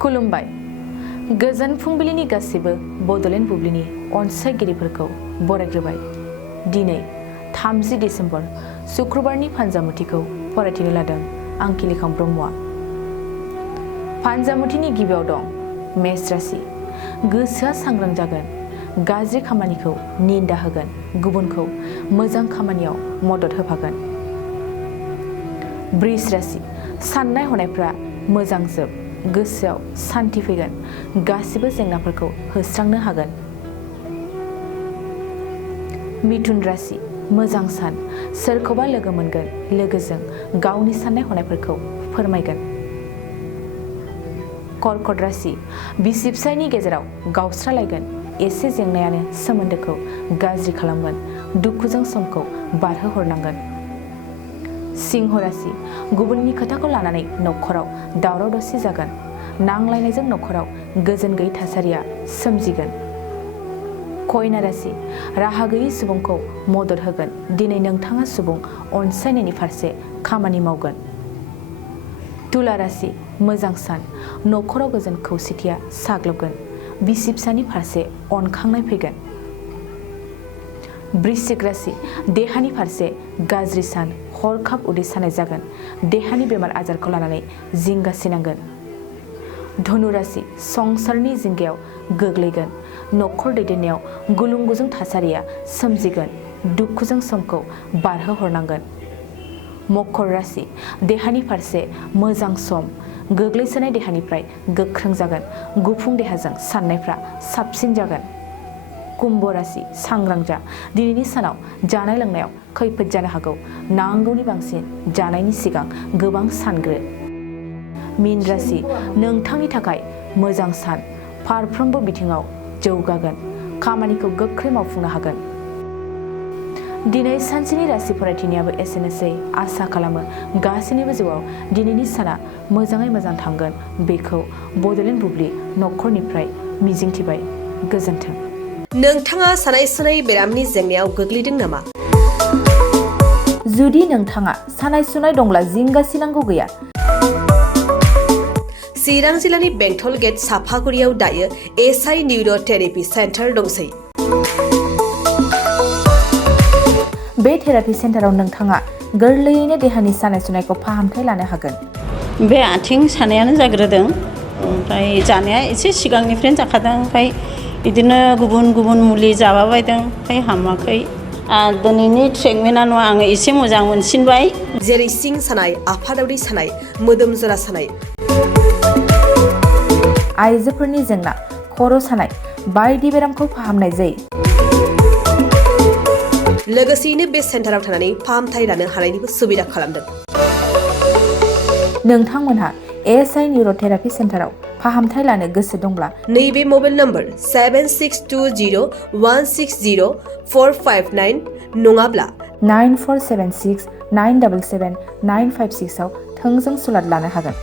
खुलुमबाय। गोजोन फुंबिलिनि गासिबो बड'लेण्ड बुब्लिनि अनसायगिरिफोरखौ बरायग्रोबाय। दिनै 30 डिसेम्बर शुक्रबारनि फानजामुथिखौ फरायथिनो लादों आं किलिखां ब्रह्मआ। फानजामुथिनि गिबियाव दं मेष राशि। गोसोआ सांग्रां जागोन, गाज्रि खामानिखौ निन्दा होगोन, गुबुनखौ मोजां खामानियाव मदद होफागोन। वृष राशि। साननाय हनायफ्रा मोजां जोब, गोसोआव सान्थि फैगोन, गासिबो जेंनाफोरखौ होस्रांनो हागोन। मिथुन राशि। मोजां सान, सोरखौबा लोगो मोनगोन, लोगोजों गावनि साननाय हनायफोरखौ फोरमायगोन। कर्कट राशि। बिसि फिसायनि गेजेराव गावस्रालायगोन, एसे जेंनायानो सोमोन्दोखौ गाज्रि खालामगोन, दुखुजों समखौ बारहोहरनांगोन। सिंह राशि। गुबुननि खोथाखौ लानानै न'खराव दावराव दावसि जागोन, नांलायनायजों न'खराव गोजोन गैयै थासारिया सोमजिगोन। कन्या राशि। राहा गैयै सुबुंखौ मदद होगोन, दिनै नोंथाङा सुबुं अनसायनायनि फारसे खामानि मावगोन। तुला राशि। मोजां सान, न'खराव गोजोन खौसेथिया साग्लोबगोन, बिसि फिसानि फारसे अनखांनाय फैगोन। वृश्चिक राशि। देहानि फारसे गाज्रि सान, हरखाब उदै सानाय जागोन, देहानि बेमार आजारखौ लानानै जिंगासिनांगोन। धनु राशि। संसारनि जिंगायाव गोग्लैगोन, न'खर दैदेननायाव गुलुं गुजुं थासारिया सोमजिगोन, दुखुजों समखौ बारहोहरनांगोन। मकर राशि। देहानि फारसे मोजां सम, गोग्लैसोनाय देहानिफ्राय गोख्रों जागोन, गुफुं देहाजों साननायफ्रा साबसिन जागोन। कुम्भ राशि। सांग्रां जा, दिनैनि सानाव जानाय लोंनायाव खैफोद जानो हागौ, नांगौनि बांसिन जानायनि सिगां गोबां सानग्रो। मीन राशि। नोंथांनि थाखाय मोजां सान, फारफ्रोमबो बिथिङाव जौगागोन, खामानिखौ गोख्रै मावफुंनो हागोन। दिनै सानसेनि राशि फरायथिनायाबो एसेनोसै। आसा खालामो गासैनिबो जिउआव दिनैनि साना मोजाङै मोजां थांगोन, बेखौ बड'लेण्ड बुब्लि न'खरनिफ्राय मिजिंथिबाय। गोजोन्थों। नोंथाङा सानाय सुनाय बेरामनि जेंनायाव गोग्लैदों नामा? जुदि नोंथाङा सानाय सुनाय दंब्ला जिंगासिनांगौ गैया। चिरां जिल्लानि बेंटल गेट साफागुरियाव दायो एसआइ निउर' थेरापि सेन्टार दंसै। बे थेरापि सेन्टाराव नोंथाङा गोरलैयैनो देहानि सानाय सुनायखौ फाहामथाय लानो हागोन। बे आथिं सानायानो जाग्रोदों, ओमफ्राय जानाया एसे सिगांनिफ्रायनो जाखादों, ओमफ्राय बिदिनो गुबुन गुबुन मुलि जाबाबायदों, ओमफ्राय हामाखै। दिनैनि ट्रिटमेन्टआ नङा, आङो एसे मोजां मोनसिनबाय। जेरै सिं सानाय, आफादावरि सानाय, मोदोम जरा सानाय, आइजोफोरनि जेंना, खर' सानाय बायदि बेरामखौ फाहामनाय जायो। लोगोसेयैनो बे सेन्टाराव थानानै फाहामथाय लानो हानायनिबो सुबिदा खालामदों। नोंथांमोनहा एसआइ निउर' थेरापि सेन्टाराव फाहामथाय लानो गोसो दंब्ला नैबे मबाइल नम्बर 7620160459 नङाब्ला 9476977956 आव थोंजों सुलाद लानो हागोन।